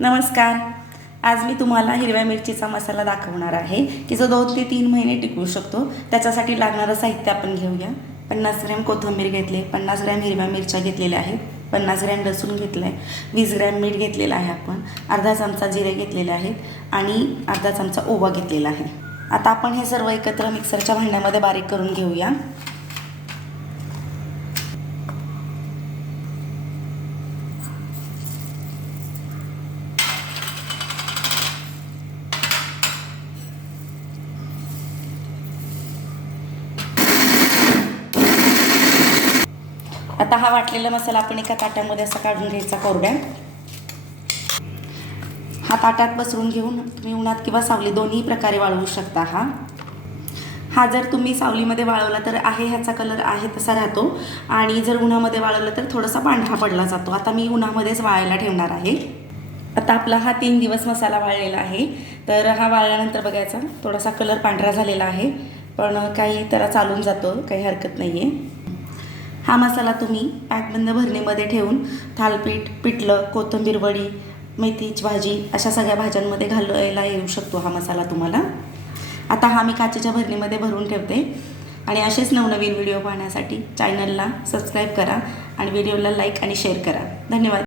नमस्कार. आज मी तुम्हाला हिरव्या मिरचीचा मसाला दाखवणार आहे की जो 2 ते 3 महिने टिकू शकतो. त्याच्यासाठी लागणारं साहित्य आपण घेऊया. 50 ग्रॅम कोथिंबीर घेतली, 50 ग्रॅम हिरव्या मिरच्या घेतलेल्या आहेत, 50 ग्रॅम लसूण घेतला आहे, 20 ग्रॅम मीठ घेतलेलं आहे आपण, अर्धा चमचा जिरे घेतलेले आहेत आणि अर्धा चमचा ओवा घेतलेला आहे. आता आपण हे सर्व एकत्र मिक्सरच्या भांड्यामध्ये बारीक करून घेऊया. आता हा वाटलेला मसाला आपण एका ताटामध्ये असा काढून घ्यायचा कोरड्या. हा ताटात पसरून घेऊन तुम्ही उन्हात किंवा सावली दोन्ही प्रकारे वाळवू शकता. हा जर तुम्ही सावलीमध्ये वाळवला तर ह्याचा कलर आहे तसा राहतो आणि जर उन्हामध्ये वाळवलं तर थोडासा पांढरा पडला जातो. आता मी उन्हामध्येच वाळायला ठेवणार आहे. आता आपला हा 3 दिवस मसाला वाळलेला आहे. तर हा वाळल्यानंतर बघायचा थोडासा कलर पांढरा झालेला आहे, पण काही तर चालून जातो, काही हरकत नाही आहे. हा मसाला तुम्ही पॅकबंद भरणीमध्ये ठेवून थालपीठ, पिठलं, कोथिंबीर वडी, मेथीची भाजी अशा सगळ्या भाज्यांमध्ये घालायला येऊ शकतो हा मसाला तुम्हाला. आता हा मी काचेच्या भरणीमध्ये भरून ठेवते आणि असेच नवनवीन व्हिडिओ पाहण्यासाठी चॅनलला सबस्क्राईब करा आणि व्हिडिओला लाईक आणि शेअर करा. धन्यवाद.